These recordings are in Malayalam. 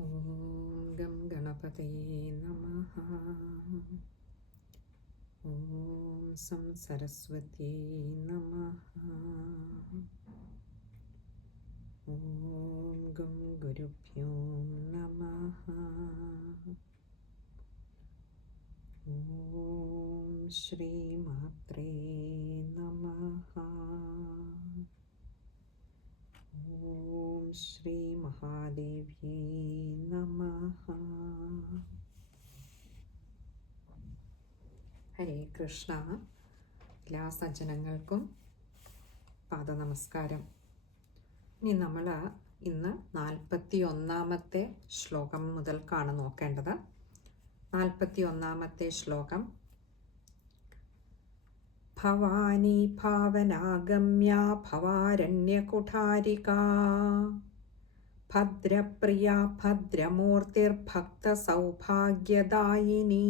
ഓം ഗം ഗണപതയേ നമഃ. ഓം സം സരസ്വത്യേ നമഃ. ഓം ഗം ഗുരുഭ്യോ നമഃ. ഓം ശ്രീ മാത്രേ നമഃ. ഓം ശ്രീ മഹാദേവ്യേ നമഃ. ഹരേ കൃഷ്ണ. എല്ലാ സജ്ജനങ്ങൾക്കും പാദനമസ്കാരം. ഇനി നമ്മൾ ഇന്ന് 41-ാമത്തെ ശ്ലോകം മുതൽക്കാണ് നോക്കേണ്ടത്. 41-ാമത്തെ ശ്ലോകം: ഭവാനി ഭാവനാഗമ്യ ഭവാരണ്യകുഠാരികാ ഭദ്രപ്രിയ ഭദ്രമൂർത്തിർഭക്ത സൗഭാഗ്യദായിനി.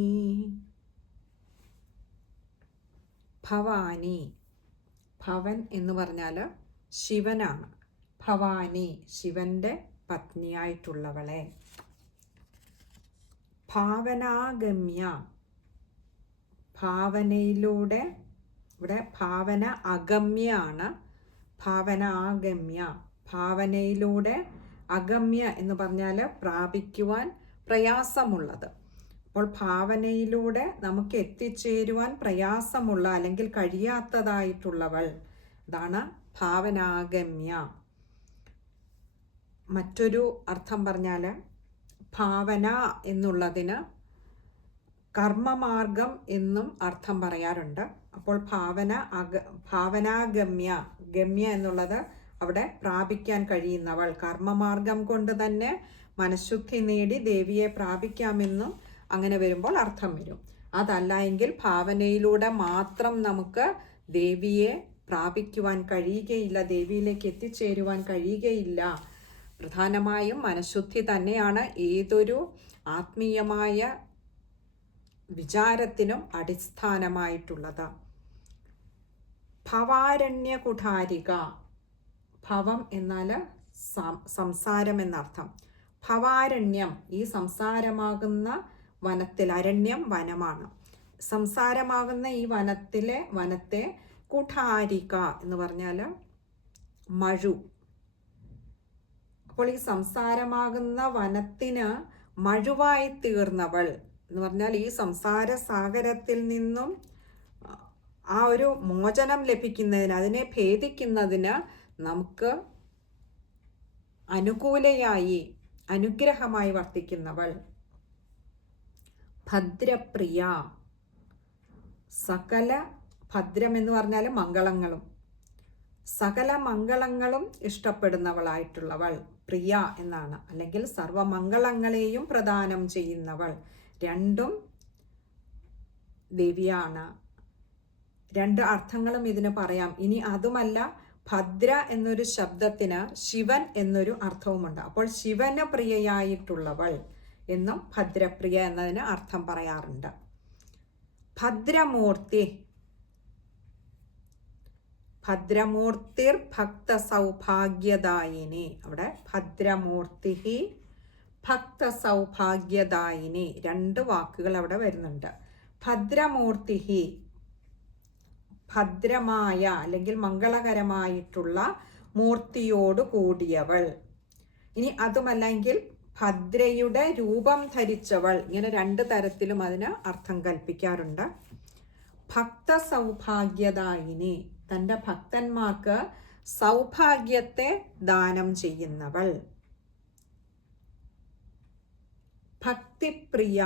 ഭവാനി, ഭവൻ എന്ന് പറഞ്ഞാൽ ശിവനാണ്. ഭവാനി, ശിവന്റെ പത്നിയായിട്ടുള്ളവളെ. ഭാവനാഗമ്യ, ഭാവനയിലൂടെ, ഇവിടെ ഭാവന അഗമ്യാണ്. ഭാവനാഗമ്യ, ഭാവനയിലൂടെ. അഗമ്യ എന്ന് പറഞ്ഞാൽ പ്രാപിക്കുവാൻ പ്രയാസമുള്ളത്. അപ്പോൾ ഭാവനയിലൂടെ നമുക്ക് എത്തിച്ചേരുവാൻ പ്രയാസമുള്ള അല്ലെങ്കിൽ കഴിയാത്തതായിട്ടുള്ളവൾ, അതാണ് ഭാവനാഗമ്യ. മറ്റൊരു അർത്ഥം പറഞ്ഞാൽ ഭാവന എന്നുള്ളതിന് കർമ്മമാർഗം എന്നും അർത്ഥം പറയാറുണ്ട്. അപ്പോൾ ഭാവനാഗമ്യ, ഗമ്യ എന്നുള്ളത് അവിടെ പ്രാപിക്കാൻ കഴിയുന്നവൾ, കർമ്മമാർഗം കൊണ്ട് തന്നെ മനഃശുദ്ധി നേടി ദേവിയെ പ്രാപിക്കാമെന്നും അങ്ങനെ വരുമ്പോൾ അർത്ഥം വരും. അതല്ല എങ്കിൽ ഭാവനയിലൂടെ മാത്രം നമുക്ക് ദേവിയെ പ്രാപിക്കുവാൻ കഴിയുകയില്ല, ദേവിയിലേക്ക് എത്തിച്ചേരുവാൻ കഴിയുകയില്ല. പ്രധാനമായും മനഃശുദ്ധി തന്നെയാണ് ഏതൊരു ആത്മീയമായ വിചാരത്തിനും അടിസ്ഥാനമായിട്ടുള്ളത്. ഭവാരണ്യ കുഠാരിക, ഭവം എന്നാൽ സംസാരം എന്നർത്ഥം. ഭവാരണ്യം, ഈ സംസാരമാകുന്ന വനത്തിൽ, അരണ്യം വനമാണ്, സംസാരമാകുന്ന ഈ വനത്തെ കുഠാരിക എന്ന് പറഞ്ഞാൽ മഴു. അപ്പോൾ ഈ സംസാരമാകുന്ന വനത്തിന് മഴുവായി തീർന്നവൾ എന്ന് പറഞ്ഞാൽ ഈ സംസാര സാഗരത്തിൽ നിന്നും ആ ഒരു മോചനം ലഭിക്കുന്നതിന്, അതിനെ ഭേദിക്കുന്നതിന് നമുക്ക് അനുകൂലയായി, അനുഗ്രഹമായി വർത്തിക്കുന്നവൾ. ഭദ്രപ്രിയ, സകല, ഭദ്രം എന്ന് പറഞ്ഞാൽ മംഗളങ്ങളും, സകല മംഗളങ്ങളും ഇഷ്ടപ്പെടുന്നവളായിട്ടുള്ളവൾ പ്രിയ എന്നാണ്. അല്ലെങ്കിൽ സർവമംഗളങ്ങളെയും പ്രദാനം ചെയ്യുന്നവൾ. രണ്ടും ദേവിയാണ്. രണ്ട് അർത്ഥങ്ങളും ഇതിന് പറയാം. ഇനി അതുമല്ല, ഭദ്ര എന്നൊരു ശബ്ദത്തിന് ശിവൻ എന്നൊരു അർത്ഥവുമുണ്ട്. അപ്പോൾ ശിവന് പ്രിയയായിട്ടുള്ളവൾ എന്നും ഭദ്രപ്രിയ എന്നതിന് അർത്ഥം പറയാറുണ്ട്. ഭദ്രമൂർത്തി, ഭദ്രമൂർത്തിർ ഭക്ത സൗഭാഗ്യദായിനി. അവിടെ ഭദ്രമൂർത്തി ഭക്ത സൗഭാഗ്യദായിനി, രണ്ട് വാക്കുകൾ അവിടെ വരുന്നുണ്ട്. ഭദ്രമൂർത്തി, ഭദ്രമായ അല്ലെങ്കിൽ മംഗളകരമായിട്ടുള്ള മൂർത്തിയോട് കൂടിയവൾ. ഇനി അതുമല്ലെങ്കിൽ ഭദ്രയുടെ രൂപം ധരിച്ചവൾ. ഇങ്ങനെ രണ്ട് തരത്തിലും അതിന് അർത്ഥം കൽപ്പിക്കാറുണ്ട്. ഭക്ത സൗഭാഗ്യദായിനി, തൻ്റെ ഭക്തന്മാർക്ക് സൗഭാഗ്യത്തെ ദാനം ചെയ്യുന്നവൾ. ഭക്തിപ്രിയ,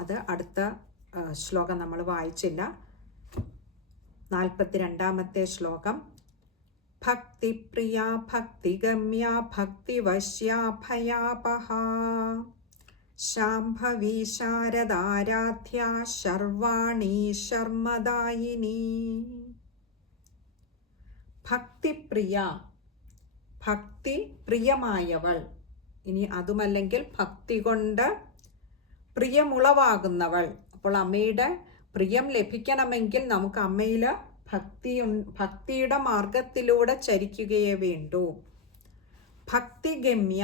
അത് അടുത്ത ശ്ലോകം നമ്മൾ വായിച്ചില്ല. 42-ാമത്തെ ശ്ലോകം: ഭക്തിപ്രിയ ഭക്തിഗമ്യ ഭക്തിവശ്യ ഭയാപഹ ശാംഭവി ശാരദാരാധ്യ ശർവാണി ശർമ്മദായിനി. ഭക്തിപ്രിയ, ഭക്തി പ്രിയമായവൾ. ഇനി അതുമല്ലെങ്കിൽ ഭക്തി കൊണ്ട് പ്രിയമുളവാകുന്നവൾ. അപ്പോൾ അമ്മയുടെ പ്രിയം ലഭിക്കണമെങ്കിൽ നമുക്ക് അമ്മയിൽ ഭക്തിയുടെ മാർഗത്തിലൂടെ ചരിക്കുകയേ വേണ്ടൂ. ഭക്തിഗമ്യ,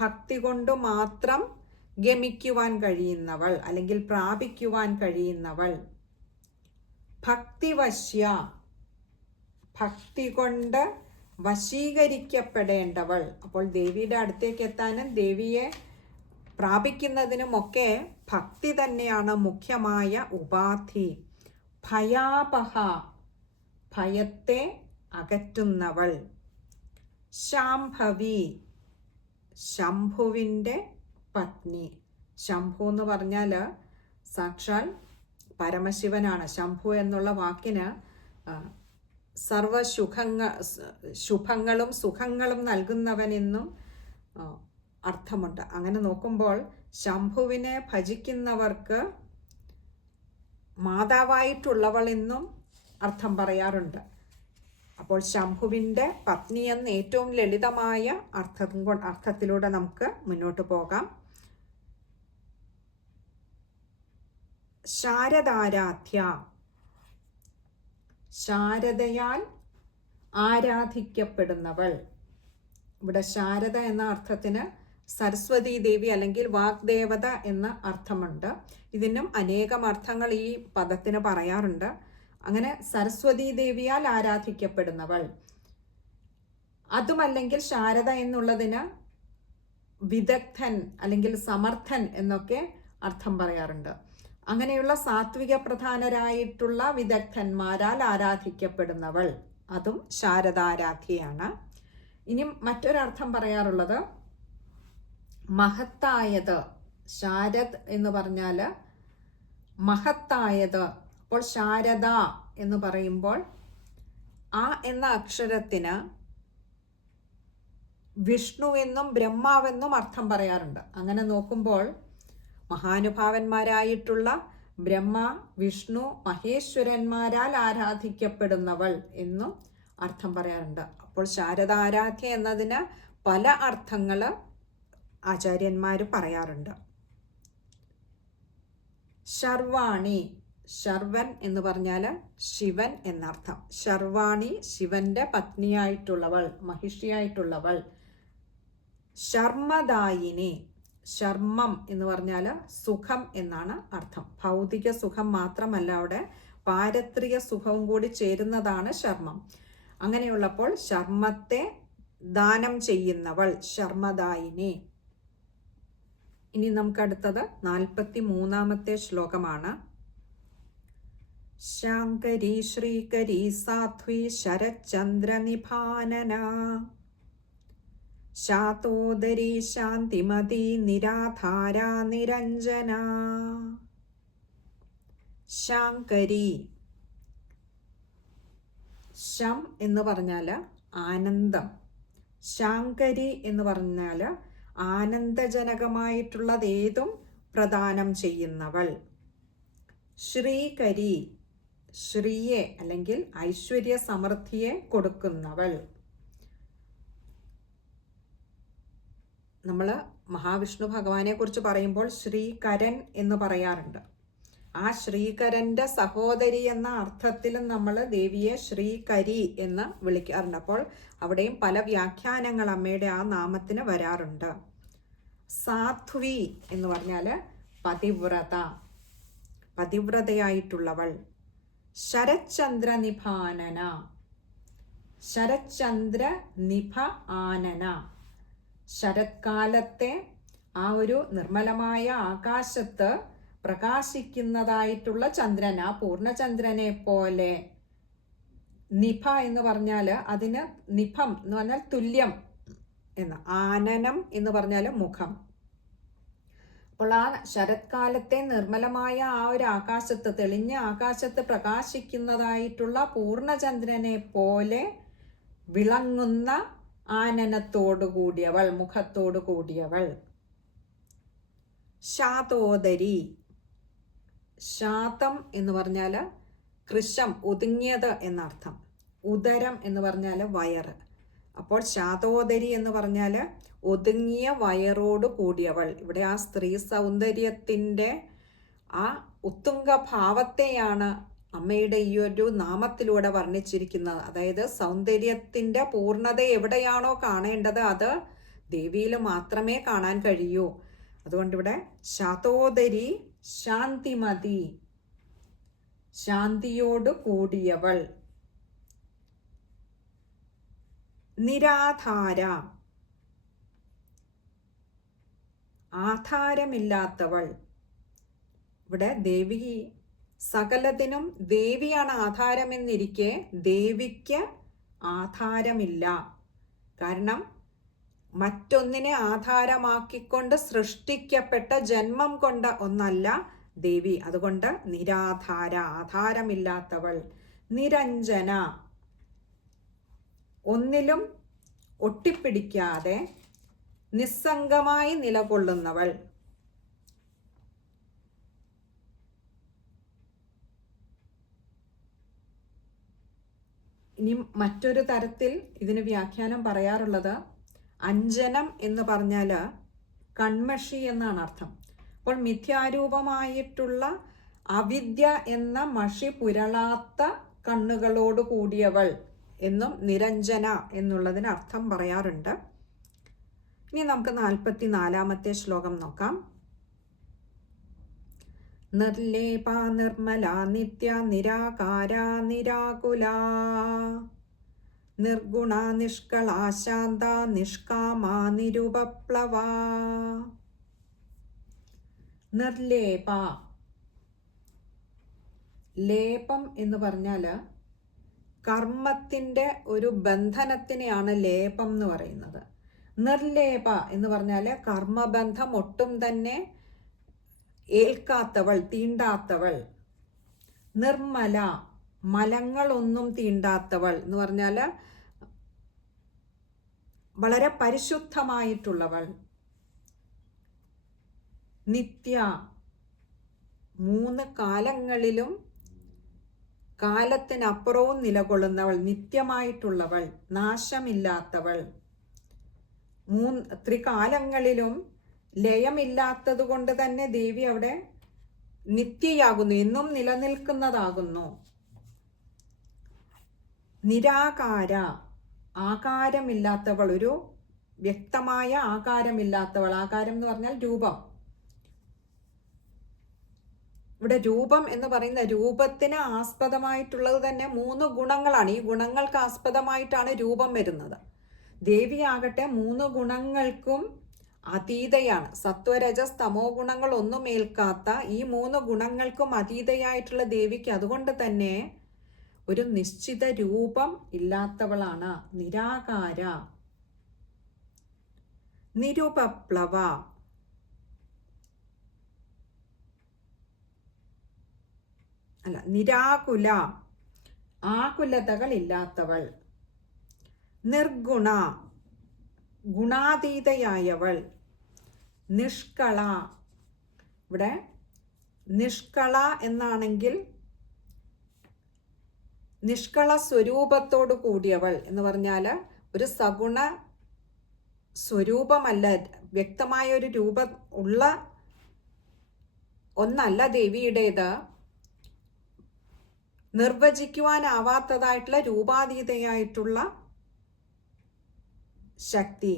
ഭക്തി കൊണ്ട് മാത്രം ഗമിക്കുവാൻ കഴിയുന്നവൾ അല്ലെങ്കിൽ പ്രാപിക്കുവാൻ കഴിയുന്നവൾ. ഭക്തിവശ്യ, ഭക്തി കൊണ്ട് വശീകരിക്കപ്പെടേണ്ടവൾ. അപ്പോൾ ദേവിയുടെ അടുത്തേക്ക് എത്താനും ദേവിയെ പ്രാപിക്കുന്നതിനുമൊക്കെ ഭക്തി തന്നെയാണ് മുഖ്യമായ ഉപാധി. ഭയാപഹ, ഭയത്തെ അകറ്റുന്നവൾ. ശാംഭവി, ശംഭുവിൻ്റെ പത്നി. ശംഭു എന്ന് പറഞ്ഞാൽ സാക്ഷാൽ പരമശിവനാണ്. ശംഭു എന്നുള്ള വാക്കിന് ശുഭങ്ങളും സുഖങ്ങളും നൽകുന്നവനെന്നും അർത്ഥമുണ്ട്. അങ്ങനെ നോക്കുമ്പോൾ ശംഭുവിനെ ഭജിക്കുന്നവർക്ക് മാതാവായിട്ടുള്ളവൾ എന്നും അർത്ഥം പറയാറുണ്ട്. അപ്പോൾ ശംഭുവിൻ്റെ പത്നി എന്ന ഏറ്റവും ലളിതമായ അർത്ഥത്തിലൂടെ നമുക്ക് മുന്നോട്ട് പോകാം. ശാരദാരാധ്യ, ശാരദയാൽ ആരാധിക്കപ്പെടുന്നവൾ. ഇവിടെ ശാരദ എന്ന അർത്ഥത്തിന് സരസ്വതി ദേവി അല്ലെങ്കിൽ വാഗ്ദേവത എന്ന അർത്ഥമുണ്ട്. ഇതിനും അനേകം അർത്ഥങ്ങൾ ഈ പദത്തിന് പറയാറുണ്ട്. അങ്ങനെ സരസ്വതി ദേവിയാൽ ആരാധിക്കപ്പെടുന്നവൾ. അതുമല്ലെങ്കിൽ ശാരദ എന്നുള്ളതിന് വിദഗ്ധൻ അല്ലെങ്കിൽ സമർത്ഥൻ എന്നൊക്കെ അർത്ഥം പറയാറുണ്ട്. അങ്ങനെയുള്ള സാത്വിക പ്രധാനരായിട്ടുള്ള വിദഗ്ധന്മാരാൽ ആരാധിക്കപ്പെടുന്നവൾ, അതും ശാരദാരാധ്യയാണ്. ഇനി മറ്റൊരർത്ഥം പറയാറുള്ളത് മഹത്തായത്. ശാരദ് എന്ന് പറഞ്ഞാൽ മഹത്തായത്. അപ്പോൾ ശാരദ എന്ന് പറയുമ്പോൾ ആ എന്ന അക്ഷരത്തിന് വിഷ്ണു എന്നും ബ്രഹ്മാവെന്നും അർത്ഥം പറയാറുണ്ട്. അങ്ങനെ നോക്കുമ്പോൾ മഹാനുഭാവന്മാരായിട്ടുള്ള ബ്രഹ്മ, വിഷ്ണു, മഹേശ്വരന്മാരാൽ ആരാധിക്കപ്പെടുന്നവൾ എന്നും അർത്ഥം പറയാറുണ്ട്. അപ്പോൾ ശാരദാരാധ്യ എന്നതിന് പല അർത്ഥങ്ങൾ ആചാര്യന്മാർ പറയാറുണ്ട്. ശർവാണി, ശർവൻ എന്ന് പറഞ്ഞാൽ ശിവൻ എന്നർത്ഥം. ശർവാണി, ശിവന്റെ പത്നിയായിട്ടുള്ളവൾ, മഹിഷിയായിട്ടുള്ളവൾ. ശർമ്മദായിനി, ശർമ്മം എന്ന് പറഞ്ഞാൽ സുഖം എന്നാണ് അർത്ഥം. ഭൗതിക സുഖം മാത്രമല്ല, അവിടെ പാരത്രിക സുഖവും കൂടി ചേരുന്നതാണ് ശർമ്മം. അങ്ങനെയുള്ളപ്പോൾ ശർമ്മത്തെ ദാനം ചെയ്യുന്നവൾ, ശർമ്മദായിനി. ഇനി നമുക്ക് അടുത്തത് 43-ാമത്തെ ശ്ലോകമാണ്. ശാങ്കരി ശ്രീകരി സാധ്വി ശരചന്ദ്രനിഭാനന ശാതോദരി ശാന്തിമതി നിരാധാരാ നിരഞ്ജന. ശാങ്കരി, ശം എന്ന് പറഞ്ഞാൽ ആനന്ദം. ശാങ്കരി എന്ന് പറഞ്ഞാൽ ആനന്ദജനകമായിട്ടുള്ളതേതും പ്രദാനം ചെയ്യുന്നവൾ. ശ്രീകരി, ശ്രീയെ അല്ലെങ്കിൽ ഐശ്വര്യ സമൃദ്ധിയെ കൊടുക്കുന്നവൾ. നമ്മൾ മഹാവിഷ്ണു ഭഗവാനെ കുറിച്ച് പറയുമ്പോൾ ശ്രീകരൻ എന്ന് പറയാറുണ്ട്. ആ ശ്രീകരന്റെ സഹോദരി എന്ന അർത്ഥത്തിലും നമ്മൾ ദേവിയെ ശ്രീകരി എന്ന് വിളിക്കാറുണ്ട്. അപ്പോൾ അവിടെയും പല വ്യാഖ്യാനങ്ങൾ അമ്മയുടെ ആ നാമത്തിന് വരാറുണ്ട്. സാധ്വി എന്ന് പറഞ്ഞാൽ പതിവ്രത, പതിവ്രതയായിട്ടുള്ളവൾ. ശരചന്ദ്ര നിഭാനന, ശരചന്ദ്ര നിഭ ആനന. ശരത്കാലത്തെ ആ ഒരു നിർമ്മലമായ ആകാശത്ത് പ്രകാശിക്കുന്നതായിട്ടുള്ള ചന്ദ്രൻ, ആ പൂർണ്ണചന്ദ്രനെ പോലെ. നിഭ എന്ന് പറഞ്ഞാൽ അതിന് നിഭം എന്ന് പറഞ്ഞാൽ തുല്യം എന്ന്. ആനനം എന്ന് പറഞ്ഞാൽ മുഖം. അപ്പോൾ ആ ശരത്കാലത്തെ നിർമ്മലമായ ആ ഒരു ആകാശത്ത്, തെളിഞ്ഞ ആകാശത്ത് പ്രകാശിക്കുന്നതായിട്ടുള്ള പൂർണ്ണചന്ദ്രനെ പോലെ വിളങ്ങുന്ന ആനനത്തോടു കൂടിയവൾ, മുഖത്തോടു കൂടിയവൾ. ശാതോദരി, ശാതം എന്ന് പറഞ്ഞാൽ കൃശം, ഒതുങ്ങിയത് എന്നർത്ഥം. ഉദരം എന്ന് പറഞ്ഞാൽ വയറ്. അപ്പോൾ ശാതോദരി എന്ന് പറഞ്ഞാൽ ഒതുങ്ങിയ വയറോട് കൂടിയവൾ. ഇവിടെ ആ സ്ത്രീ സൗന്ദര്യത്തിൻ്റെ ആ ഉത്തുംഗ ഭാവത്തെയാണ് അമ്മയുടെ ഈ ഒരു നാമത്തിലൂടെ വർണ്ണിച്ചിരിക്കുന്നത്. അതായത് സൗന്ദര്യത്തിൻ്റെ പൂർണ്ണത എവിടെയാണോ കാണേണ്ടത് അത് ദേവിയിൽ മാത്രമേ കാണാൻ കഴിയൂ. അതുകൊണ്ടിവിടെ ശതോദരി ശാന്തിമതി, ശാന്തിയോട് കൂടിയവൾ. നിരാധാര, ആധാരമില്ലാത്തവൾ. ഇവിടെ ദേവി സകലത്തിനും ദേവിയാണ് ആധാരമെന്നിരിക്കെ ദേവിക്ക് ആധാരമില്ല. കാരണം മറ്റൊന്നിനെ ആധാരമാക്കിക്കൊണ്ട് സൃഷ്ടിക്കപ്പെട്ട ജന്മം കൊണ്ട ഒന്നല്ല ദേവി. അതുകൊണ്ട് നിരാധാര, ആധാരമില്ലാത്തവൾ. നിരഞ്ജന, ഒന്നിലും ഒട്ടിപ്പിടിക്കാതെ നിസ്സംഗമായി നിലകൊള്ളുന്നവൾ. ഇനി മറ്റൊരു തരത്തിൽ ഇതിന് വ്യാഖ്യാനം പറയാറുള്ളത്, അഞ്ജനം എന്ന് പറഞ്ഞാൽ കൺമഷി എന്നാണ് അർത്ഥം. അപ്പോൾ മിഥ്യാരൂപമായിട്ടുള്ള അവിദ്യ എന്ന മഷി പുരളാത്ത കണ്ണുകളോട് കൂടിയവൾ എന്നും നിരഞ്ജന എന്നുള്ളതിന് അർത്ഥം പറയാറുണ്ട്. ഇനി നമുക്ക് 44-ാമത്തെ ശ്ലോകം നോക്കാം. നിർലേപ നിർമ്മല നിത്യ നിരാകാര നിരാകുല നിർഗുണ നിഷ്കള ശാന്ത നിഷ്കാമ നിരുപപ്ലവ. നിർലേപ, ലേപം എന്ന് പറഞ്ഞാൽ കർമ്മത്തിൻ്റെ ഒരു ബന്ധനത്തിനെയാണ് ലേപം എന്ന് പറയുന്നത്. നിർലേപ എന്ന് പറഞ്ഞാൽ കർമ്മബന്ധം ഒട്ടും തന്നെ ഏൽക്കാത്തവൾ, തീണ്ടാത്തവൾ. നിർമ്മല, മലങ്ങളൊന്നും തീണ്ടാത്തവൾ എന്ന് പറഞ്ഞാൽ വളരെ പരിശുദ്ധമായിട്ടുള്ളവൾ. നിത്യ, 3 കാലങ്ങളിലും കാലത്തിനപ്പുറവും നിലകൊള്ളുന്നവൾ, നിത്യമായിട്ടുള്ളവൾ, നാശമില്ലാത്തവൾ. 3 ത്രികാലങ്ങളിലും ലയമില്ലാത്തത് കൊണ്ട് തന്നെ ദേവി അവിടെ നിത്യയാകുന്നു, എന്നും നിലനിൽക്കുന്നതാകുന്നു. നിരാകാര, ആകാരമില്ലാത്തവൾ, ഒരു വ്യക്തമായ ആകാരമില്ലാത്തവൾ. ആകാരം എന്ന് പറഞ്ഞാൽ രൂപം. ഇവിടെ രൂപം എന്ന് പറയുന്ന രൂപത്തിന് ആസ്പദമായിട്ടുള്ളത് തന്നെ 3 ഗുണങ്ങളാണ്. ഈ ഗുണങ്ങൾക്ക് ആസ്പദമായിട്ടാണ് രൂപം വരുന്നത്. ദേവിയാകട്ടെ 3 ഗുണങ്ങൾക്കും അതീതയാണ്. സത്വരജസ് തമോ ഗുണങ്ങൾ ഒന്നും ഏൽക്കാത്ത ഈ 3 ഗുണങ്ങൾക്കും അതീതയായിട്ടുള്ള ദേവിക്ക് അതുകൊണ്ട് തന്നെ ഒരു നിശ്ചിത രൂപം ഇല്ലാത്തവളാണ്. നിരാകാര. നിരുപപ്ലവ, അല്ല നിരാകുല, ആകുലതകൾ ഇല്ലാത്തവൾ. നിർഗുണ, ഗുണാതീതയായവൾ. നിഷ്കള, ഇവിടെ നിഷ്കള എന്നാണെങ്കിൽ നിഷ്കള സ്വരൂപത്തോട് കൂടിയവൾ എന്ന് പറഞ്ഞാൽ ഒരു സഗുണ സ്വരൂപമല്ല, വ്യക്തമായ ഒരു രൂപം ഉള്ള ഒന്നല്ല ദേവിയുടേത്. നിർവചിക്കുവാനാവാത്തതായിട്ടുള്ള രൂപാതീതയായിട്ടുള്ള ശക്തി.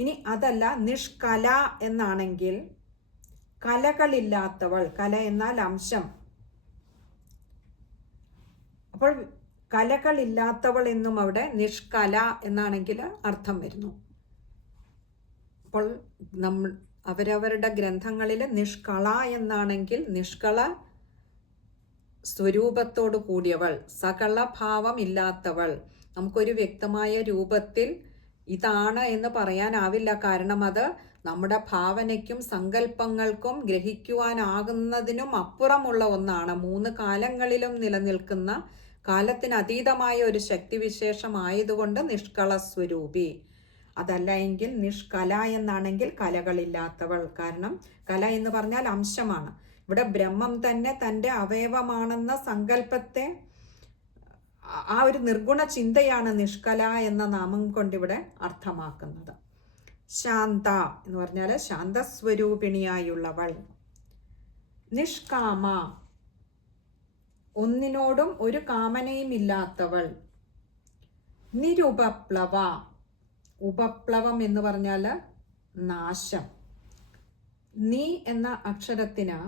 ഇനി അതല്ല, നിഷ്കല എന്നാണെങ്കിൽ കലകളില്ലാത്തവൾ. കല എന്നാൽ അംശം. അപ്പോൾ കലകളില്ലാത്തവൾ എന്നും അവിടെ നിഷ്കല എന്നാണെങ്കിൽ അർത്ഥം വരുന്നു. അപ്പോൾ അവരവരുടെ ഗ്രന്ഥങ്ങളിൽ നിഷ്കള എന്നാണെങ്കിൽ നിഷ്കള സ്വരൂപത്തോട് കൂടിയവൾ, സകല ഭാവം ഇല്ലാത്തവൾ. നമുക്കൊരു വ്യക്തമായ രൂപത്തിൽ ഇതാണ് എന്ന് പറയാനാവില്ല. കാരണം അത് നമ്മുടെ ഭാവനയ്ക്കും സങ്കല്പങ്ങൾക്കും ഗ്രഹിക്കുവാനാകുന്നതിനും അപ്പുറമുള്ള ഒന്നാണ്. 3 കാലങ്ങളിലും നിലനിൽക്കുന്ന കാലത്തിനതീതമായ ഒരു ശക്തിവിശേഷമായതുകൊണ്ട് നിഷ്കള സ്വരൂപി. അതല്ല എങ്കിൽ നിഷ്കല എന്നാണെങ്കിൽ കലകളില്ലാത്തവൾ. കാരണം കല എന്ന് പറഞ്ഞാൽ അംശമാണ്. ഇവിടെ ബ്രഹ്മം തന്നെ തൻ്റെ അവയവമാണെന്ന സങ്കല്പത്തെ, ആ ഒരു നിർഗുണ ചിന്തയാണ് നിഷ്കല എന്ന നാമം കൊണ്ടിവിടെ അർത്ഥമാക്കുന്നത്. ശാന്ത എന്ന് പറഞ്ഞാൽ ശാന്തസ്വരൂപിണിയായുള്ളവൾ. നിഷ്കാമ, ഒന്നിനോടും ഒരു കാമനയും ഇല്ലാത്തവൾ. നിരുപപ്ലവ, ഉപപ്ലവം എന്ന് പറഞ്ഞാൽ നാശം. നീ എന്ന അക്ഷരത്തിന്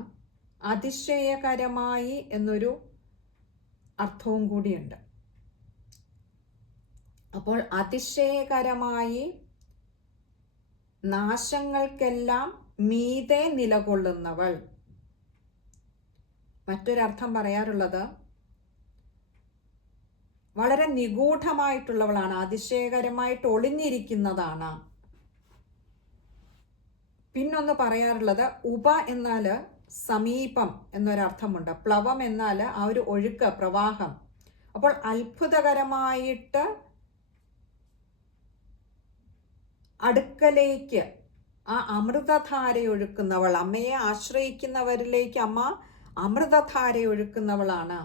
അതിശയകരമായി എന്നൊരു അർത്ഥവും കൂടിയുണ്ട്. അപ്പോൾ അതിശയകരമായി നാശങ്ങൾക്കെല്ലാം മീതെ നിലകൊള്ളുന്നവൾ. മറ്റൊരർത്ഥം പറയാറുള്ളത് വളരെ നിഗൂഢമായിട്ടുള്ളവളാണ്, അതിശയകരമായിട്ട് ഒളിഞ്ഞിരിക്കുന്നതാണ്. പിന്നൊന്ന് പറയാറുള്ളത് ഉപ എന്നാൽ സമീപം എന്നൊരർത്ഥമുണ്ട്. പ്ലവം എന്നാൽ ആ ഒരു ഒഴുക്ക്, പ്രവാഹം. അപ്പോൾ അത്ഭുതകരമായിട്ട് അടുക്കലേക്ക് ആ അമൃതധാരയൊഴുക്കുന്നവൾ, അമ്മയെ ആശ്രയിക്കുന്നവരിലേക്ക് അമ്മ അമൃതധാരയൊഴുക്കുന്നവളാണ്.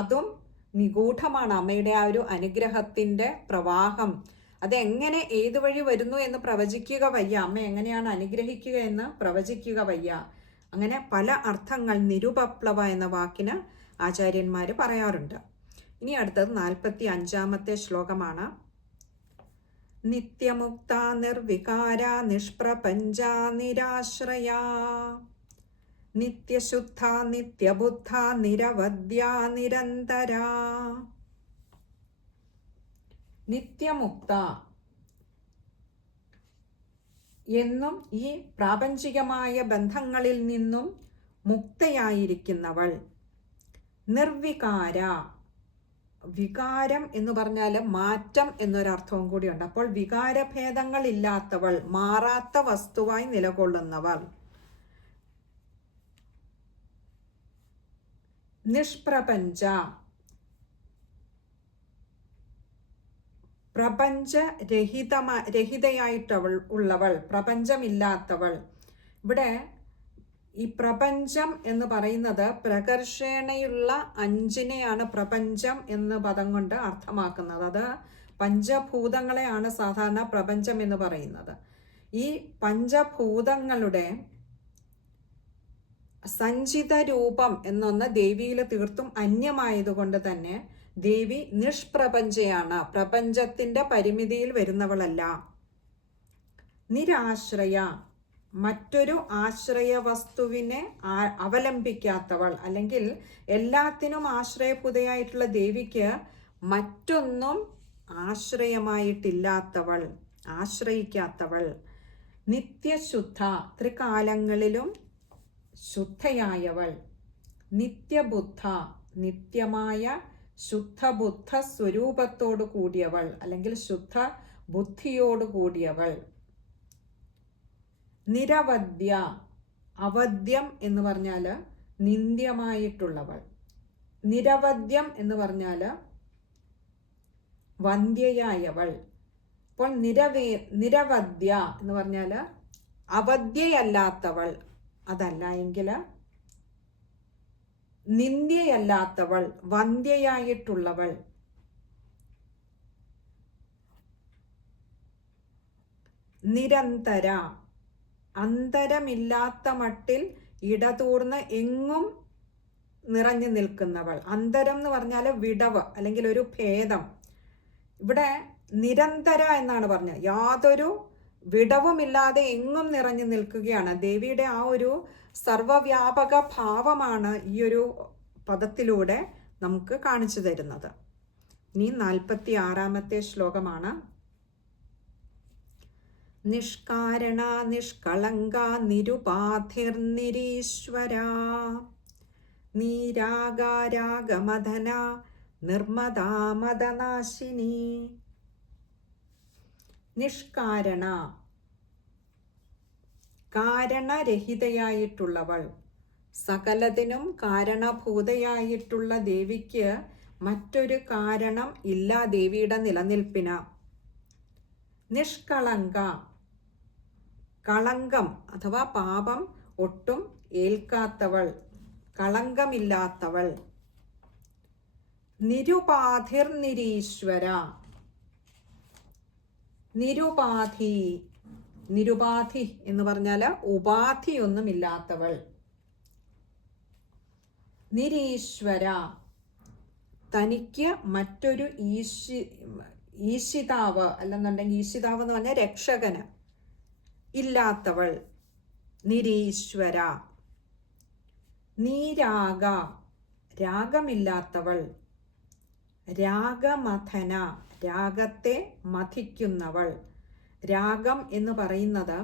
അതും നിഗൂഢമാണ്. അമ്മയുടെ ആ ഒരു അനുഗ്രഹത്തിൻ്റെ പ്രവാഹം അതെങ്ങനെ ഏതു വഴി വരുന്നു എന്ന് പ്രവചിക്കുക വയ്യ. അമ്മ എങ്ങനെയാണ് അനുഗ്രഹിക്കുക എന്ന് പ്രവചിക്കുക വയ്യ. അങ്ങനെ പല അർത്ഥങ്ങൾ നിരുപപ്ലവ എന്ന വാക്കിന് ആചാര്യന്മാർ പറയാറുണ്ട്. ഇനി അടുത്തത് 45-ാമത്തെ ശ്ലോകമാണ്. നിത്യമുക്ത നിർവികാര നിഷ്പ്രപഞ്ച നിരാശ്രയ നിത്യശുദ്ധ നിത്യബുദ്ധ നിരവധ്യ നിരന്തര. നിത്യമുക്ത എന്നും ഈ പ്രാപഞ്ചികമായ ബന്ധങ്ങളിൽ നിന്നും മുക്തയായിരിക്കുന്നവൾ. നിർവികാര, വികാരം എന്ന് പറഞ്ഞാൽ മാറ്റം എന്നൊരർത്ഥവും കൂടിയുണ്ട്. അപ്പോൾ വികാരഭേദങ്ങളില്ലാത്തവൾ, മാറാത്ത വസ്തുവായി നിലകൊള്ളുന്നവൾ. നിഷ്പ്രപഞ്ച, രഹിതയായിട്ടവൾ ഉള്ളവൾ, പ്രപഞ്ചമില്ലാത്തവൾ. ഇവിടെ ഈ പ്രപഞ്ചം എന്ന് പറയുന്നത് പ്രകർഷേണയുള്ള 5-നെയാണ് പ്രപഞ്ചം എന്ന പദം കൊണ്ട് അർത്ഥമാക്കുന്നത്. അത് പഞ്ചഭൂതങ്ങളെയാണ് സാധാരണ പ്രപഞ്ചം എന്ന് പറയുന്നത്. ഈ പഞ്ചഭൂതങ്ങളുടെ സഞ്ചിത രൂപം എന്നൊന്ന് ദേവിയിൽ തീർത്തും അന്യമായതുകൊണ്ട് തന്നെ ദേവി നിഷ്പ്രപഞ്ചയാണ്, പ്രപഞ്ചത്തിന്റെ പരിമിതിയിൽ വരുന്നവളല്ല. നിരാശ്രയ, മറ്റൊരു ആശ്രയ വസ്തുവിനെ അവലംബിക്കാത്തവൾ, അല്ലെങ്കിൽ എല്ലാത്തിനും ആശ്രയഭൂതയായിട്ടുള്ള ദേവിക്ക് മറ്റൊന്നും ആശ്രയമായിട്ടില്ലാത്തവൾ, ആശ്രയിക്കാത്തവൾ. നിത്യശുദ്ധ, ത്രികാലങ്ങളിലും ശുദ്ധയായവൾ. നിത്യബുദ്ധ, നിത്യമായ ശുദ്ധബുദ്ധ സ്വരൂപത്തോടു കൂടിയവൾ, അല്ലെങ്കിൽ ശുദ്ധ ബുദ്ധിയോട് കൂടിയവൾ. നിരവധ്യ, അവധ്യം എന്ന് പറഞ്ഞാൽ നിന്ദ്യമായിട്ടുള്ളവൾ. നിരവധ്യം എന്ന് പറഞ്ഞാൽ വന്ധ്യയായവൾ. അപ്പോൾ നിരവധ്യ എന്ന് പറഞ്ഞാൽ അവധ്യയല്ലാത്തവൾ, അതല്ല എങ്കിൽ നിന്ദ്യയല്ലാത്തവൾ, വന്ധ്യയായിട്ടുള്ളവൾ. നിരന്തര, അന്തരമില്ലാത്ത മട്ടിൽ ഇടതൂർന്ന് എങ്ങും നിറഞ്ഞു നിൽക്കുന്നവൾ. അന്തരം എന്ന് പറഞ്ഞാൽ വിടവ് അല്ലെങ്കിൽ ഒരു ഭേദം. ഇവിടെ നിരന്തര എന്നാണ് പറഞ്ഞത്. യാതൊരു വിടവുമില്ലാതെ എങ്ങും നിറഞ്ഞു നിൽക്കുകയാണ്. ദേവിയുടെ ആ ഒരു സർവവ്യാപക ഭാവമാണ് ഈ ഒരു പദത്തിലൂടെ നമുക്ക് കാണിച്ചു തരുന്നത്. ഇനി 46-ാമത്തെ ശ്ലോകമാണ്. നിഷ്കാരണ നിഷ്കളങ്ക നിരുപാധിർനിരീശ്വര നീരാഗാരാഗമദന നിർമ്മദാമദനാശിനി. നിഷ്കാരണ, കാരണരഹിതയായിട്ടുള്ളവൾ. സകലത്തിനും കാരണഭൂതയായിട്ടുള്ള ദേവിക്ക് മറ്റൊരു കാരണം ഇല്ല ദേവിയുടെ നിലനിൽപ്പിന്. നിഷ്കളങ്ക, കളങ്കം അഥവാ പാപം ഒട്ടും ഏൽക്കാത്തവൾ, കളങ്കമില്ലാത്തവൾ. നിരുപാധിർനിരീശ്വര, നിരുപാധി, നിരുപാധി എന്ന് പറഞ്ഞാൽ ഉപാധിയൊന്നുമില്ലാത്തവൾ. നിരീശ്വര, തനിക്ക് മറ്റൊരു ഈശിതാവ് അല്ലെന്നുണ്ടെങ്കിൽ ഈശിതാവ് എന്ന് പറഞ്ഞാൽ രക്ഷകന് ഇല്ലാത്തവൾ, നിരീശ്വര. നീരാഗ രാഗമില്ലാത്തവൾ, രാഗമഥന രാഗത്തെ മഥിക്കുന്നവൾ. രാഗം എന്ന് പറയുന്നത്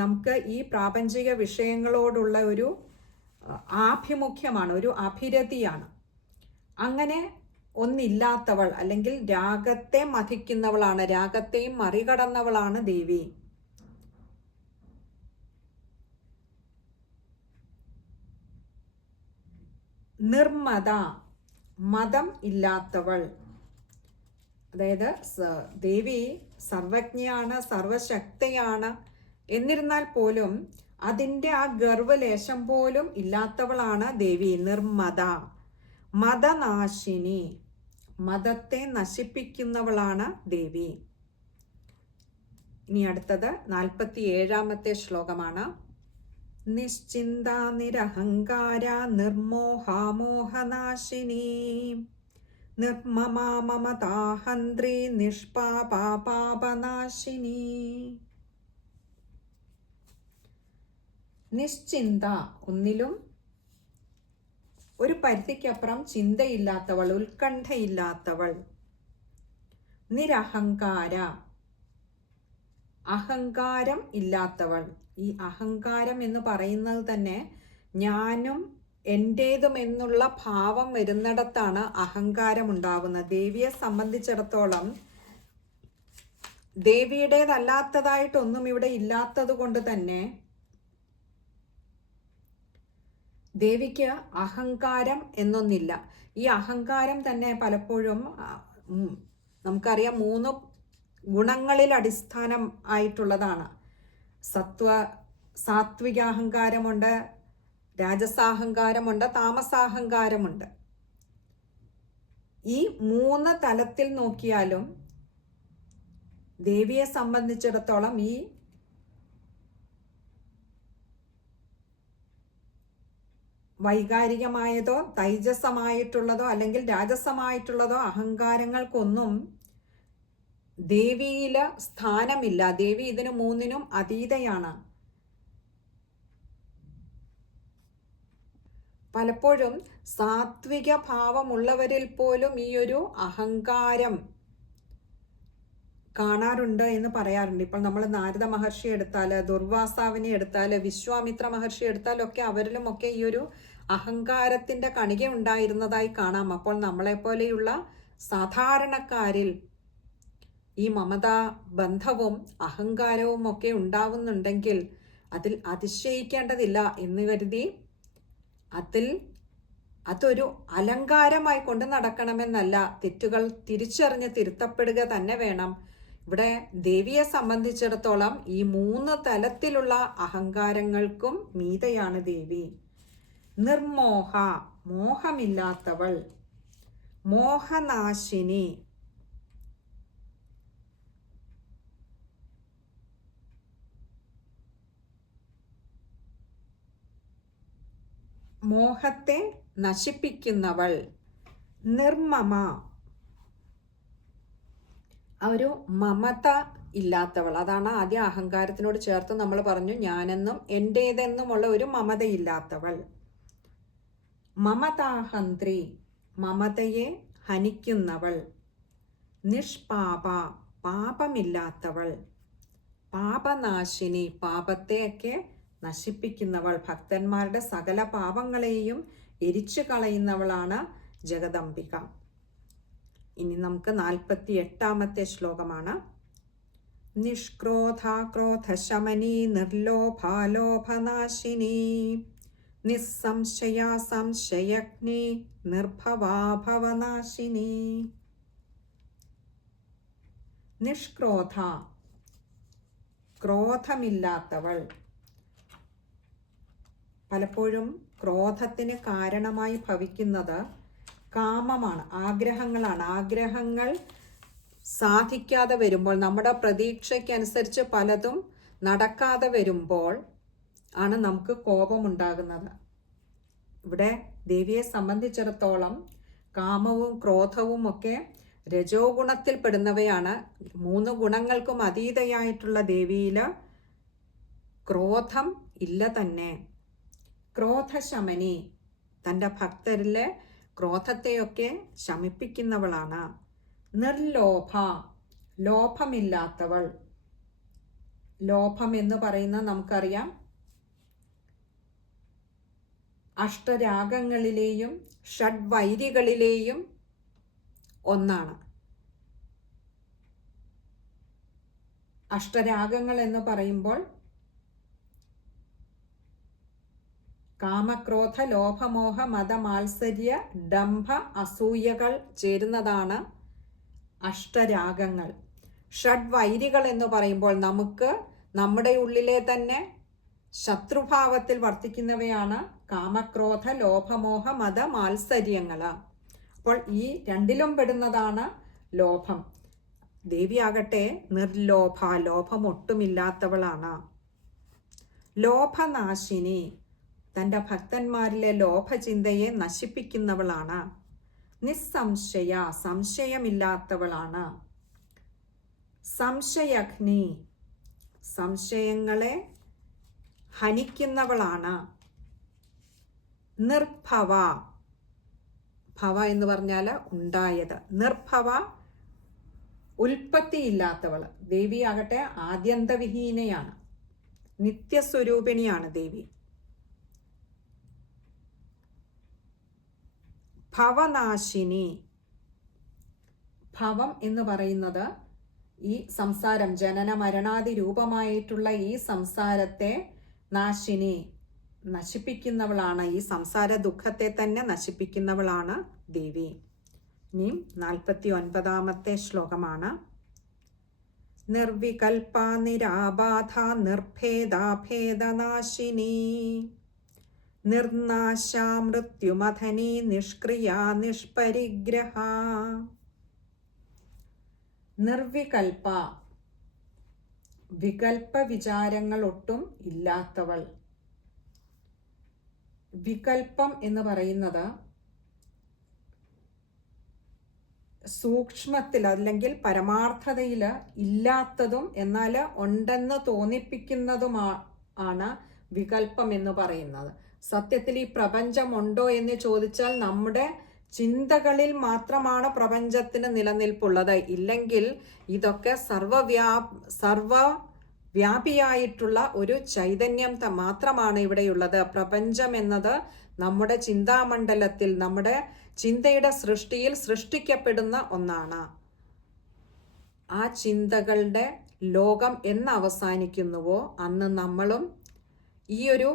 നമുക്ക് ഈ പ്രാപഞ്ചിക വിഷയങ്ങളോടുള്ള ഒരു ആഭിമുഖ്യമാണ്, ഒരു അഭിരതിയാണ്. അങ്ങനെ ഒന്നില്ലാത്തവൾ അല്ലെങ്കിൽ രാഗത്തെ മഥിക്കുന്നവളാണ്, രാഗത്തെയും മറികടന്നവളാണ് ദേവി. നിർമ്മത മതം ഇല്ലാത്തവൾ. അതായത് ദേവി സർവജ്ഞയാണ്, സർവശക്തയാണ്. എന്നിരുന്നാൽ പോലും അതിൻ്റെ ആ ഗർവലേശം പോലും ഇല്ലാത്തവളാണ് ദേവി. നിർമ്മത. മതനാശിനി മതത്തെ നശിപ്പിക്കുന്നവളാണ് ദേവി. ഇനി അടുത്തത് 47-ാമത്തെ ശ്ലോകമാണ്. നിശ്ചിന്ത നിരഹങ്കാര നിർമോഹാമോഹനാശിനി നിർമ്മമാ മമതാഹന്ത്രി നിഷ്പാപാപാപനാശിനി. നിശ്ചിന്ത ഒന്നിലും ഒരു പരിധിക്കപ്പുറം ചിന്തയില്ലാത്തവൾ, ഉത്കണ്ഠയില്ലാത്തവൾ. നിരഹങ്കാര അഹങ്കാരം ഇല്ലാത്തവൾ. ഈ അഹങ്കാരം എന്ന് പറയുന്നത് തന്നെ ഞാനും എൻ്റേതും എന്നുള്ള ഭാവം വരുന്നിടത്താണ് അഹങ്കാരം ഉണ്ടാവുന്നത്. ദേവിയെ സംബന്ധിച്ചിടത്തോളം ദേവിയുടേതല്ലാത്തതായിട്ടൊന്നും ഇവിടെ ഇല്ലാത്തത് കൊണ്ട് തന്നെ ദേവിക്ക് അഹങ്കാരം എന്നൊന്നില്ല. ഈ അഹങ്കാരം തന്നെ പലപ്പോഴും നമുക്കറിയാം 3 ഗുണങ്ങളിൽ അടിസ്ഥാനം ആയിട്ടുള്ളതാണ്. സാത്വിക അഹങ്കാരമുണ്ട്, രാജസാഹങ്കാരമുണ്ട്, താമസാഹങ്കാരമുണ്ട്. ഈ 3 തലത്തിൽ നോക്കിയാലും ദേവിയെ സംബന്ധിച്ചിടത്തോളം ഈ വൈകാരികമായതോ തൈജസമായിട്ടുള്ളതോ അല്ലെങ്കിൽ രാജസമായിട്ടുള്ളതോ അഹങ്കാരങ്ങൾക്കൊന്നും ദേവിയിൽ സ്ഥാനമില്ല. ദേവി ഇതിന് 3നും അതീതയാണ്. പലപ്പോഴും സാത്വിക ഭാവമുള്ളവരിൽ പോലും ഈ ഒരു അഹങ്കാരം കാണാറുണ്ട് എന്ന് പറയാറുണ്ട്. ഇപ്പോൾ നമ്മൾ നാരദ മഹർഷി എടുത്താൽ, ദുർവാസാവിനെ എടുത്താൽ, വിശ്വാമിത്ര മഹർഷി എടുത്താലൊക്കെ അവരിലുമൊക്കെ ഈ ഒരു അഹങ്കാരത്തിൻ്റെ കണിക ഉണ്ടായിരുന്നതായി കാണാം. അപ്പോൾ നമ്മളെപ്പോലെയുള്ള സാധാരണക്കാരിൽ ഈ മമതാ ബന്ധവും അഹങ്കാരവും ഒക്കെ ഉണ്ടാവുന്നുണ്ടെങ്കിൽ അതിൽ അതിശയിക്കേണ്ടതില്ല എന്ന് കരുതി അതൊരു അലങ്കാരമായി കൊണ്ട് നടക്കണമെന്നല്ല. തെറ്റുകൾ തിരിച്ചറിഞ്ഞ് തിരുത്തപ്പെടുക തന്നെ വേണം. ഇവിടെ ദേവിയെ സംബന്ധിച്ചിടത്തോളം ഈ 3 തലത്തിലുള്ള അഹങ്കാരങ്ങൾക്കും മീതയാണ് ദേവി. നിർമോഹ മോഹമില്ലാത്തവൾ, മോഹനാശിനി മോഹത്തെ നശിപ്പിക്കുന്നവൾ. നിർമ്മമ ഒരു മമത ഇല്ലാത്തവൾ. അതാണ് ആദ്യം അഹങ്കാരത്തിനോട് ചേർത്ത് നമ്മൾ പറഞ്ഞു ഞാനെന്നും എൻ്റേതെന്നുമുള്ള ഒരു മമതയില്ലാത്തവൾ. മമതാഹന്ത്രി മമതയെ ഹനിക്കുന്നവൾ. നിഷ്പാപ പാപമില്ലാത്തവൾ. പാപനാശിനി പാപത്തെയൊക്കെ നശിപ്പിക്കുന്നവൾ. ഭക്തന്മാരുടെ സകല പാപങ്ങളെയും എരിച്ചു കളയുന്നവളാണ് ജഗദംബിക. ഇനി നമുക്ക് 48-ാമത്തെ ശ്ലോകമാണ്. നിഷ്ക്രോധ ക്രോധശമനി നിർലോഭാലോഭനാശിനി നിസ്സംശയ സംശയഗ്നി നിർഭവാഭവനാശിനി. നിഷ്ക്രോധ ക്രോധമില്ലാത്തവൾ. പലപ്പോഴും ക്രോധത്തിന് കാരണമായി ഭവിക്കുന്നത് കാമമാണ്, ആഗ്രഹങ്ങളാണ്. ആഗ്രഹങ്ങൾ സാധിക്കാതെ വരുമ്പോൾ, നമ്മുടെ പ്രതീക്ഷയ്ക്കനുസരിച്ച് പലതും നടക്കാതെ വരുമ്പോൾ ആണ് നമുക്ക് കോപമുണ്ടാകുന്നത്. ഇവിടെ ദേവിയെ സംബന്ധിച്ചിടത്തോളം കാമവും ക്രോധവും ഒക്കെ രജോ ഗുണത്തിൽ പെടുന്നവയാണ്. 3 ഗുണങ്ങൾക്കും അതീതയായിട്ടുള്ള ദേവിയിൽ ക്രോധം ഇല്ല തന്നെ. ക്രോധശമനി, തൻ്റെ ഭക്തരിലെ ക്രോധത്തെയൊക്കെ ശമിപ്പിക്കുന്നവളാണ്. നിർലോഭ, ലോഭമില്ലാത്തവൾ. ലോഭം എന്ന് പറയുന്ന നമുക്കറിയാം അഷ്ടരാഗങ്ങളിലെയും ഷഡ്വൈരികളിലെയും ഒന്നാണ്. അഷ്ടരാഗങ്ങൾ എന്ന് പറയുമ്പോൾ കാമക്രോധ ലോഭമോഹ മദമാത്സര്യ ഡംഭ അസൂയകൾ ചേരുന്നതാണ് അഷ്ടരാഗങ്ങൾ. ഷഡ്വൈരികൾ എന്ന് പറയുമ്പോൾ നമുക്ക് നമ്മുടെ ഉള്ളിലെ തന്നെ ശത്രുഭാവത്തിൽ വർത്തിക്കുന്നവയാണ് കാമക്രോധ ലോഭമോഹ മദമാത്സര്യങ്ങൾ. അപ്പോൾ ഈ രണ്ടിലും പെടുന്നതാണ് ലോഭം. ദേവിയാകട്ടെ നിർലോഭ, ലോഭം ഒട്ടുമില്ലാത്തവളാണ്. ലോഭനാശിനി, തൻ്റെ ഭക്തന്മാരിലെ ലോഭചിന്തയെ നശിപ്പിക്കുന്നവളാണ്. നിസ്സംശയ, സംശയമില്ലാത്തവളാണ്. സംശയഗ്നി, സംശയങ്ങളെ ഹനിക്കുന്നവളാണ്. നിർഭവ, ഭവ എന്ന് പറഞ്ഞാൽ ഉണ്ടായത്. നിർഭവ, ഉൽപ്പത്തിയില്ലാത്തവൾ. ദേവിയാകട്ടെ ആദ്യന്തവിഹീനയാണ്, നിത്യസ്വരൂപിണിയാണ് ദേവി. ഭവനാശിനി, ഭവം എന്ന് പറയുന്നത് ഈ സംസാരം, ജനന മരണാദി രൂപമായിട്ടുള്ള ഈ സംസാരത്തെ നാശിനി, നശിപ്പിക്കുന്നവളാണ്. ഈ സംസാര ദുഃഖത്തെ തന്നെ നശിപ്പിക്കുന്നവളാണ് ദേവി. ഇനിയും 49ാമത്തെ ശ്ലോകമാണ്. നിർവികൽപ നിരാബാധ നിർഭേദാഭേദനാശിനി നിർനാശാ മൃത്യുമഥനി നിഷ്ക്രിയ നിഷ്പരിഗ്രഹ. നിർവികൽപ, വികൽപ്പ വിചാരങ്ങൾ ഒട്ടും ഇല്ലാത്തവൾ. വികൽപ്പം എന്ന് പറയുന്നത് സൂക്ഷ്മത്തിൽ അല്ലെങ്കിൽ പരമാർത്ഥതയിൽ ഇല്ലാത്തതും എന്നാൽ ഉണ്ടെന്ന് തോന്നിപ്പിക്കുന്നതുമാണ് വികൽപ്പം എന്ന് പറയുന്നത്. സത്യത്തിൽ ഈ പ്രപഞ്ചം ഉണ്ടോ എന്ന് ചോദിച്ചാൽ നമ്മുടെ ചിന്തകളിൽ മാത്രമാണ് പ്രപഞ്ചത്തിന് നിലനിൽപ്പുള്ളത്. ഇല്ലെങ്കിൽ ഇതൊക്കെ സർവവ്യാപിയായിട്ടുള്ള ഒരു ചൈതന്യം മാത്രമാണ് ഇവിടെയുള്ളത്. പ്രപഞ്ചം എന്നത് നമ്മുടെ ചിന്താമണ്ഡലത്തിൽ, നമ്മുടെ ചിന്തയുടെ സൃഷ്ടിയിൽ സൃഷ്ടിക്കപ്പെടുന്ന ഒന്നാണ്. ആ ചിന്തകളുടെ ലോകം എന്ന് അവസാനിക്കുന്നുവോ അന്ന് നമ്മളും ഈ ഒരു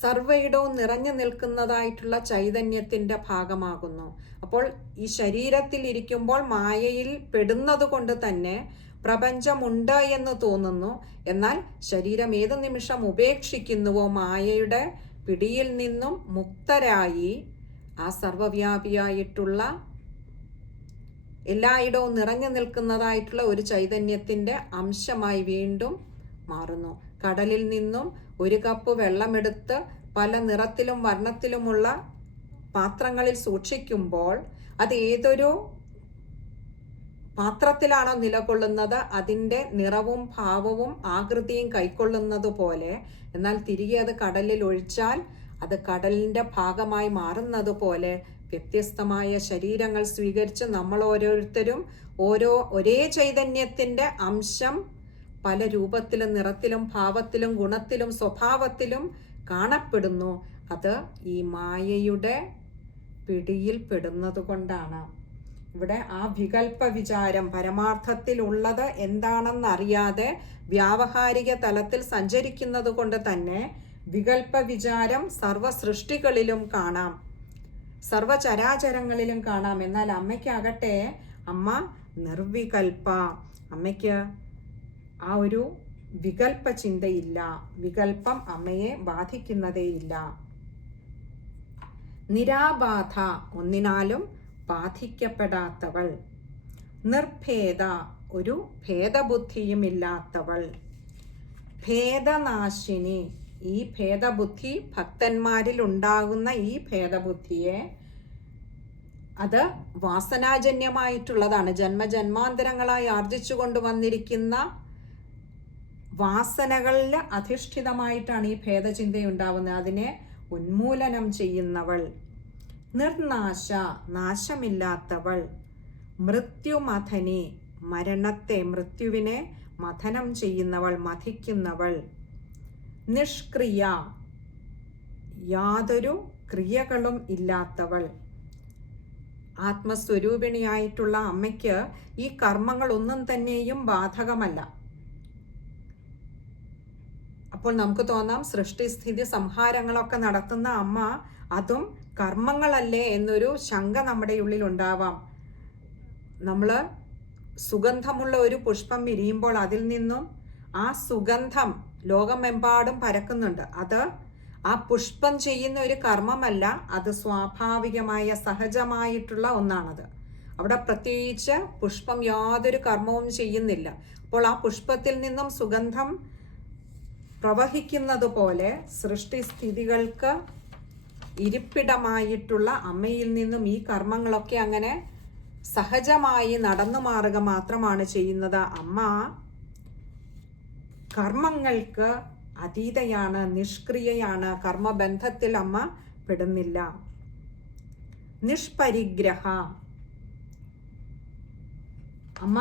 സർവയിടവും നിറഞ്ഞു നിൽക്കുന്നതായിട്ടുള്ള ചൈതന്യത്തിൻ്റെ ഭാഗമാകുന്നു. അപ്പോൾ ഈ ശരീരത്തിൽ ഇരിക്കുമ്പോൾ മായയിൽ പെടുന്നത് കൊണ്ട് തന്നെ പ്രപഞ്ചമുണ്ട് എന്ന് തോന്നുന്നു. എന്നാൽ ശരീരം ഏതു നിമിഷം ഉപേക്ഷിക്കുന്നുവോ മായയുടെ പിടിയിൽ നിന്നും മുക്തരായി ആ സർവവ്യാപിയായിട്ടുള്ള എല്ലായിടവും നിറഞ്ഞു നിൽക്കുന്നതായിട്ടുള്ള ഒരു ചൈതന്യത്തിൻ്റെ അംശമായി വീണ്ടും മാറുന്നു. കടലിൽ നിന്നും ഒരു കപ്പ് വെള്ളമെടുത്ത് പല നിറത്തിലും വർണ്ണത്തിലുമുള്ള പാത്രങ്ങളിൽ സൂക്ഷിക്കുമ്പോൾ അത് ഏതൊരു പാത്രത്തിലാണോ നിലകൊള്ളുന്നത് അതിൻ്റെ നിറവും ഭാവവും ആകൃതിയും കൈക്കൊള്ളുന്നത് പോലെ, എന്നാൽ തിരികെ അത് കടലിൽ ഒഴിച്ചാൽ അത് കടലിൻ്റെ ഭാഗമായി മാറുന്നത് പോലെ വ്യത്യസ്തമായ ശരീരങ്ങൾ സ്വീകരിച്ച് നമ്മൾ ഓരോരുത്തരും ഒരേ ചൈതന്യത്തിൻ്റെ അംശം പല രൂപത്തിലും നിറത്തിലും ഭാവത്തിലും ഗുണത്തിലും സ്വഭാവത്തിലും കാണപ്പെടുന്നു. അത് ഈ മായയുടെ പിടിയിൽ പെടുന്നത് കൊണ്ടാണ്. ഇവിടെ ആ വികൽപ്പ വിചാരം പരമാർത്ഥത്തിൽ ഉള്ളത് എന്താണെന്നറിയാതെ വ്യാവഹാരിക തലത്തിൽ സഞ്ചരിക്കുന്നത് കൊണ്ട് തന്നെ വികൽപ്പ വിചാരം സർവ സൃഷ്ടികളിലും കാണാം, സർവചരാചരങ്ങളിലും കാണാം. എന്നാൽ അമ്മയ്ക്കാകട്ടെ അമ്മ നിർവികൽപ്പ, അമ്മയ്ക്ക് ആ ഒരു വികൽപ്പ ചിന്തയില്ല. വികൽപ്പം അമ്മയെ ബാധിക്കുന്നതേയില്ല. നിരാബാധ, ഒന്നിനാലും ബാധിക്കപ്പെടാത്തവൾ. നിർഭേദ, ഒരു ഭേദബുദ്ധിയുമില്ലാത്തവൾ. ഭേദനാശിനി, ഈ ഭേദബുദ്ധി ഭക്തന്മാരിൽ ഉണ്ടാകുന്ന ഈ ഭേദബുദ്ധിയെ അത് വാസനാജന്യമായിട്ടുള്ളതാണ്. ജന്മജന്മാന്തരങ്ങളായി ആർജിച്ചു കൊണ്ടുവന്നിരിക്കുന്ന വാസനകളിൽ അധിഷ്ഠിതമായിട്ടാണ് ഈ ഭേദചിന്തയുണ്ടാവുന്നത്. അതിനെ ഉന്മൂലനം ചെയ്യുന്നവൾ. നിർനാശ, നാശമില്ലാത്തവൾ. മൃത്യുമഥനി, മൃത്യുവിനെ മഥനം ചെയ്യുന്നവൾ, മഥിക്കുന്നവൾ. നിഷ്ക്രിയ, യാതൊരു ക്രിയകളും ഇല്ലാത്തവൾ. ആത്മസ്വരൂപിണിയായിട്ടുള്ള അമ്മയ്ക്ക് ഈ കർമ്മങ്ങളൊന്നും തന്നെയും ബാധകമല്ല. അപ്പോൾ നമുക്ക് തോന്നാം, സൃഷ്ടിസ്ഥിതി സംഹാരങ്ങളൊക്കെ നടത്തുന്ന അമ്മ അതും കർമ്മങ്ങളല്ലേ എന്നൊരു ശങ്ക നമ്മുടെ ഉള്ളിൽ ഉണ്ടാവാം. നമ്മൾ സുഗന്ധമുള്ള ഒരു പുഷ്പം വിരിയുമ്പോൾ അതിൽ നിന്നും ആ സുഗന്ധം ലോകമെമ്പാടും പരക്കുന്നുണ്ട്. അത് ആ പുഷ്പം ചെയ്യുന്ന ഒരു കർമ്മമല്ല, അത് സ്വാഭാവികമായ സഹജമായിട്ടുള്ള ഒന്നാണത്. അവിടെ പ്രത്യേകിച്ച് പുഷ്പം യാതൊരു കർമ്മവും ചെയ്യുന്നില്ല. അപ്പോൾ ആ പുഷ്പത്തിൽ നിന്നും സുഗന്ധം പ്രവഹിക്കുന്നത് പോലെ സൃഷ്ടിസ്ഥിതികൾക്ക് ഇരിപ്പിടമായിട്ടുള്ള അമ്മയിൽ നിന്നും ഈ കർമ്മങ്ങളൊക്കെ അങ്ങനെ സഹജമായി നടന്നു മാറുക മാത്രമാണ് ചെയ്യുന്നത്. അമ്മ കർമ്മങ്ങൾക്ക് അതീതയാണ്, നിഷ്ക്രിയയാണ്. കർമ്മബന്ധത്തിൽ അമ്മ പെടുന്നില്ല. നിഷ്പരിഗ്രഹ, അമ്മ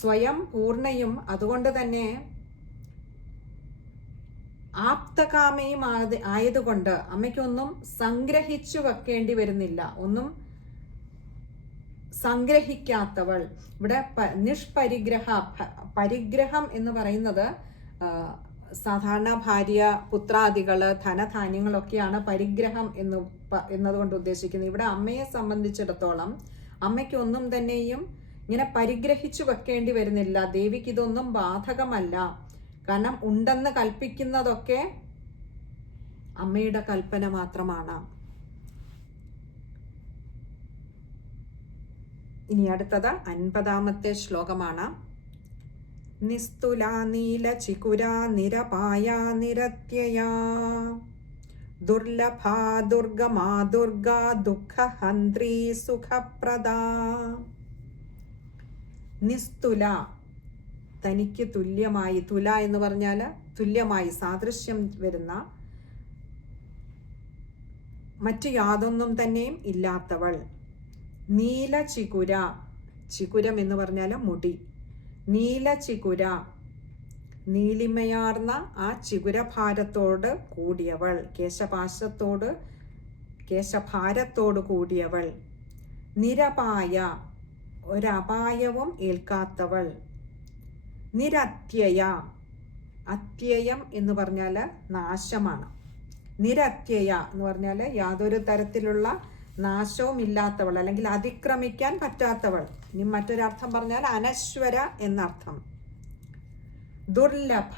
സ്വയം പൂർണ്ണയും അതുകൊണ്ട് തന്നെ ആപ്തകാമയും ആയതുകൊണ്ട് അമ്മയ്ക്കൊന്നും സംഗ്രഹിച്ചു വെക്കേണ്ടി വരുന്നില്ല. ഒന്നും സംഗ്രഹിക്കാത്തവൾ. ഇവിടെ നിഷ്പരിഗ്രഹ, പരിഗ്രഹം എന്ന് പറയുന്നത് സാധാരണ ഭാര്യ, പുത്രാദികള്, ധനധാന്യങ്ങളൊക്കെയാണ് പരിഗ്രഹം എന്നതുകൊണ്ട് ഉദ്ദേശിക്കുന്നത്. ഇവിടെ അമ്മയെ സംബന്ധിച്ചിടത്തോളം അമ്മയ്ക്കൊന്നും തന്നെയും ഇങ്ങനെ പരിഗ്രഹിച്ചു വെക്കേണ്ടി വരുന്നില്ല. ദേവിക്ക് ഇതൊന്നും ബാധകമല്ല. കാരണം ഉണ്ടെന്ന് കൽപ്പിക്കുന്നതൊക്കെ അമ്മയുടെ കൽപ്പന മാത്രമാണ്. ഇനി അടുത്തത് 50-ാമത്തെ ശ്ലോകമാണ്. നിസ്തുലാ നീല ചികുരാ നിരപായാ നിരത്യയാ ദുർലഭാ ദുർഗമാ ദുർഗാ ദുഃഖഹന്ത്രീ സുഖപ്രദാ. നിസ്തുല, തനിക്ക് തുല്യമായി, തുല എന്ന് പറഞ്ഞാൽ തുല്യമായി, സാദൃശ്യം വരുന്ന, മറ്റു യാതൊന്നും തന്നെയും ഇല്ലാത്തവൾ. നീല ചികുര, ചികുരം എന്ന് പറഞ്ഞാൽ മുടി. നീല ചികുര, നീലിമയാർന്ന ആ ചികുരഭാരത്തോട് കൂടിയവൾ, കേശഭാരത്തോട് കൂടിയവൾ. നിരപായ, ഒരപായവും ഏൽക്കാത്തവൾ. നിരത്യയ, അത്യയം എന്ന് പറഞ്ഞാൽ നാശമാണ്. നിരത്യയ എന്ന് പറഞ്ഞാൽ യാതൊരു തരത്തിലുള്ള നാശവും ഇല്ലാത്തവൾ, അല്ലെങ്കിൽ അതിക്രമിക്കാൻ പറ്റാത്തവൾ. ഇനി മറ്റൊരർത്ഥം പറഞ്ഞാൽ അനശ്വര എന്നർത്ഥം. ദുർലഭ,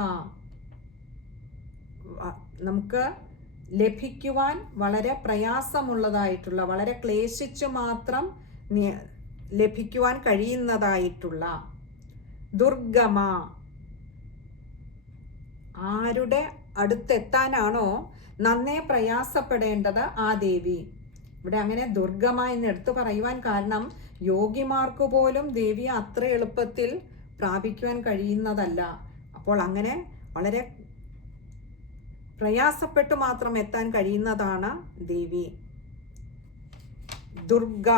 നമുക്ക് ലഭിക്കുവാൻ വളരെ പ്രയാസമുള്ളതായിട്ടുള്ള, വളരെ ക്ലേശിച്ചു മാത്രം ലഭിക്കുവാൻ കഴിയുന്നതായിട്ടുള്ള. ദുർഗമ, ആരുടെ അടുത്തെത്താനാണോ നന്നേ പ്രയാസപ്പെടേണ്ടത് ആ ദേവി. ഇവിടെ അങ്ങനെ ദുർഗമ എന്ന് എടുത്തു പറയുവാൻ കാരണം യോഗിമാർക്ക് പോലും ദേവിയെ അത്ര എളുപ്പത്തിൽ പ്രാപിക്കുവാൻ കഴിയുന്നതല്ല. അപ്പോൾ അങ്ങനെ വളരെ പ്രയാസപ്പെട്ടു മാത്രം എത്താൻ കഴിയുന്നതാണ് ദേവി. ദുർഗ,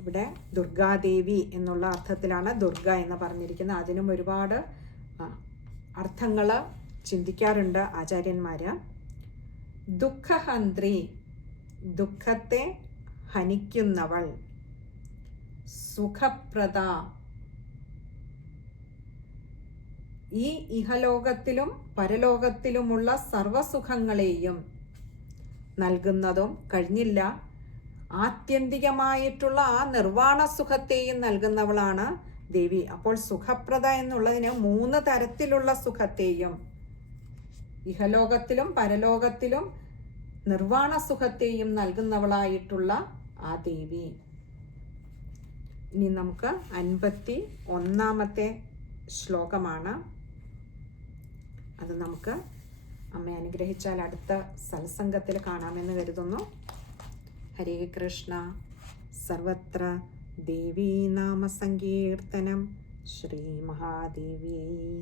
ഇവിടെ ദുർഗാദേവി എന്നുള്ള അർത്ഥത്തിലാണ് ദുർഗ എന്ന് പറഞ്ഞിരിക്കുന്നത്. അതിനും ഒരുപാട് അർത്ഥങ്ങൾ ചിന്തിക്കാറുണ്ട് ആചാര്യന്മാര്. ദുഃഖഹന്ത്രി, ദുഃഖത്തെ ഹനിക്കുന്നവൾ. സുഖപ്രദ, ഈ ഇഹലോകത്തിലും പരലോകത്തിലുമുള്ള സർവസുഖങ്ങളെയും നൽകുന്നതും കഴിഞ്ഞില്ല, ആത്യന്തികമായിട്ടുള്ള ആ നിർവാണ സുഖത്തെയും നൽകുന്നവളാണ് ദേവി. അപ്പോൾ സുഖപ്രദ എന്നുള്ളതിന് 3 തരത്തിലുള്ള സുഖത്തെയും, ഇഹലോകത്തിലും പരലോകത്തിലും നിർവാണ സുഖത്തെയും നൽകുന്നവളായിട്ടുള്ള ആ ദേവി. ഇനി നമുക്ക് 51-ാമത്തെ ശ്ലോകമാണ്. അത് നമുക്ക് അമ്മ അനുഗ്രഹിച്ചാൽ അടുത്ത സത്സംഗത്തിൽ കാണാമെന്ന് കരുതുന്നു. ഹരേ കൃഷ്ണ. സർവത്ര ദേവീ നാമ സങ്കീർത്തനം. ശ്രീ മഹാദേവ്യൈ